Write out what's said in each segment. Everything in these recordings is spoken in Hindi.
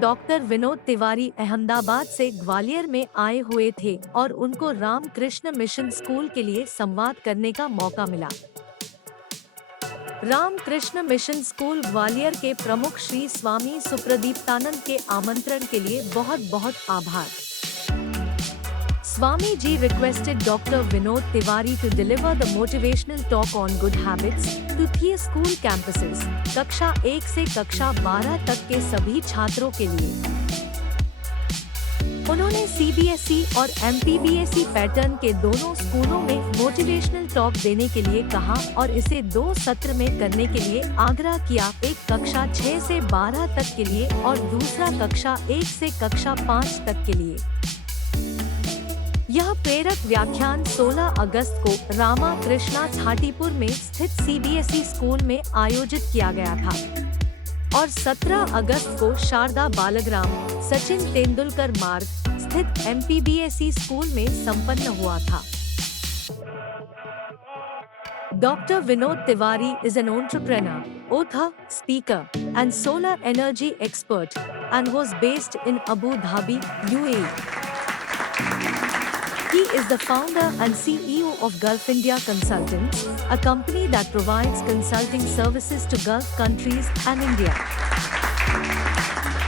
डॉक्टर विनोद तिवारी अहमदाबाद से ग्वालियर में आए हुए थे और उनको रामकृष्ण मिशन स्कूल के लिए संवाद करने का मौका मिला। रामकृष्ण मिशन स्कूल ग्वालियर के प्रमुख श्री स्वामी सुप्रदीप्तानंद के आमंत्रण के लिए बहुत बहुत आभार। Swami ji requested Dr. Vinod Tiwari to deliver the motivational talk on good habits to the school campuses, कक्षा 1 से कक्षा 12 तक के सभी छात्रों के लिए। उन्होंने सीबीएसई और एमपीबीएसई पैटर्न के दोनों स्कूलों में मोटिवेशनल टॉक देने के लिए कहा और इसे 2 सत्र में करने के लिए आग्रह किया, एक कक्षा 6 से 12 तक के लिए और दूसरा कक्षा 1 से कक्षा 5 तक के लिए। यह प्रेरक व्याख्यान 16 अगस्त को रामा कृष्णा छाटीपुर में स्थित सीबीएसई स्कूल में आयोजित किया गया था और 17 अगस्त को शारदा बालग्राम सचिन तेंदुलकर मार्ग स्थित एमपीबीएसई स्कूल में संपन्न हुआ था। Dr. Vinod Tiwari is an entrepreneur, author, speaker, and solar energy expert, and was based in Abu Dhabi, UAE. He is the founder and CEO of Gulf India Consultants, a company that provides consulting services to Gulf countries and India.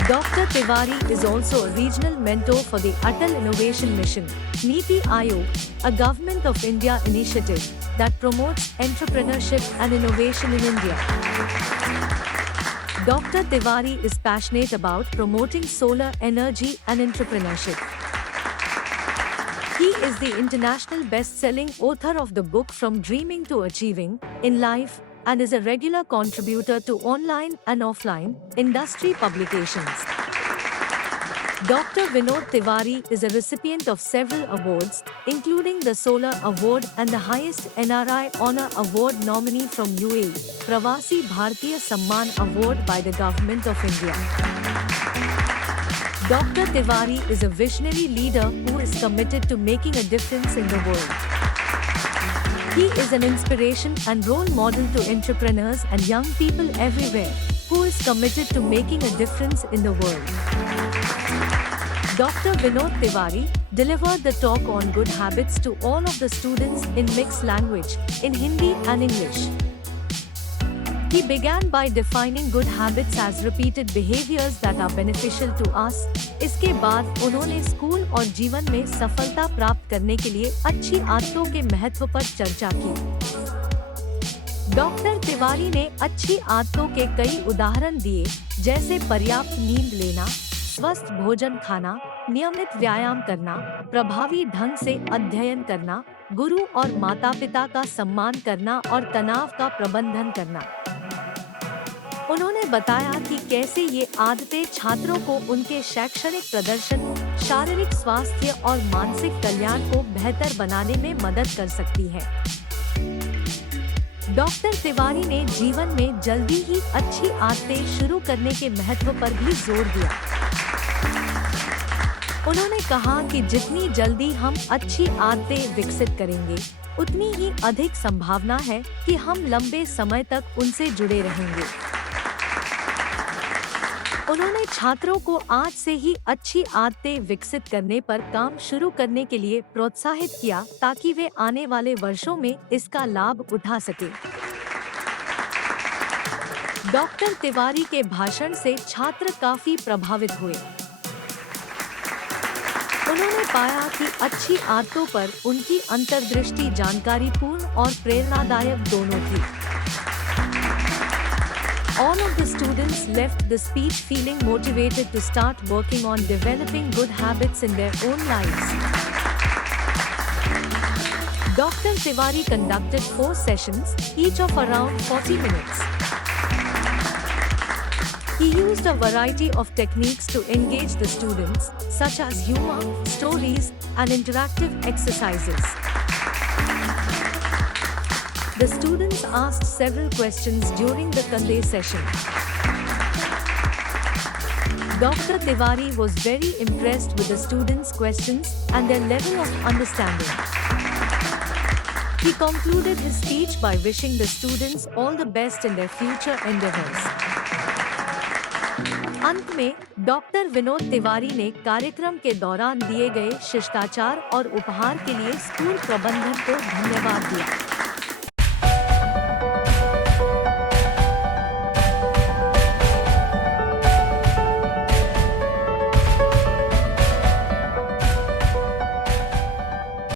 Dr. Tiwari is also a regional mentor for the Atal Innovation Mission, Niti Aayog, a Government of India initiative that promotes entrepreneurship and innovation in India. Dr. Tiwari is passionate about promoting solar energy and entrepreneurship. He is the international best-selling author of the book From Dreaming to Achieving in Life and is a regular contributor to online and offline industry publications. Dr. Vinod Tiwari is a recipient of several awards, including the Solar Award and the highest NRI Honor Award nominee from UAE, Pravasi Bharatiya Samman Award by the Government of India. Dr. Tiwari is a visionary leader who is committed to making a difference in the world. He is an inspiration and role model to entrepreneurs and young people everywhere who is committed to making a difference in the world. Dr. Vinod Tiwari delivered the talk on good habits to all of the students in mixed language, in Hindi and English. He began by defining good habits as repeated behaviors that are beneficial to us. इसके बाद उन्होंने स्कूल और जीवन में सफलता प्राप्त करने के लिए अच्छी आदतों के महत्व पर चर्चा की। डॉक्टर तिवारी ने अच्छी आदतों के कई उदाहरण दिए, जैसे पर्याप्त नींद लेना, स्वस्थ भोजन खाना, नियमित व्यायाम करना, प्रभावी ढंग से अध्ययन करना, गुरु और माता-पिता का सम्मान करना और तनाव का प्रबंधन करना। उन्होंने बताया कि कैसे ये आदतें छात्रों को उनके शैक्षणिक प्रदर्शन, शारीरिक स्वास्थ्य और मानसिक कल्याण को बेहतर बनाने में मदद कर सकती है। डॉक्टर तिवारी ने जीवन में जल्दी ही अच्छी आदतें शुरू करने के महत्व पर भी जोर दिया। उन्होंने कहा कि जितनी जल्दी हम अच्छी आदतें विकसित करेंगे, उतनी ही अधिक संभावना है कि हम लंबे समय तक उनसे जुड़े रहेंगे। उन्होंने छात्रों को आज से ही अच्छी आदतें विकसित करने पर काम शुरू करने के लिए प्रोत्साहित किया, ताकि वे आने वाले वर्षों में इसका लाभ उठा सके। डॉक्टर तिवारी के भाषण से छात्र काफी प्रभावित हुए। उन्होंने पाया कि अच्छी आदतों पर उनकी अंतर्दृष्टि जानकारीपूर्ण और प्रेरणादायक दोनों थी। All of the students left the speech feeling motivated to start working on developing good habits in their own lives. Dr. Tiwari conducted 4 sessions, each of around 40 minutes. He used a variety of techniques to engage the students, such as humor, stories, and interactive exercises. The students asked several questions during the Kande session. Dr. Tiwari was very impressed with the students' questions and their level of understanding. He concluded his speech by wishing the students all the best in their future endeavors. अंत में डॉक्टर विनोद तिवारी ने कार्यक्रम के दौरान दिए गए शिष्टाचार और उपहार के लिए स्कूल प्रबंधन को धन्यवाद दिया।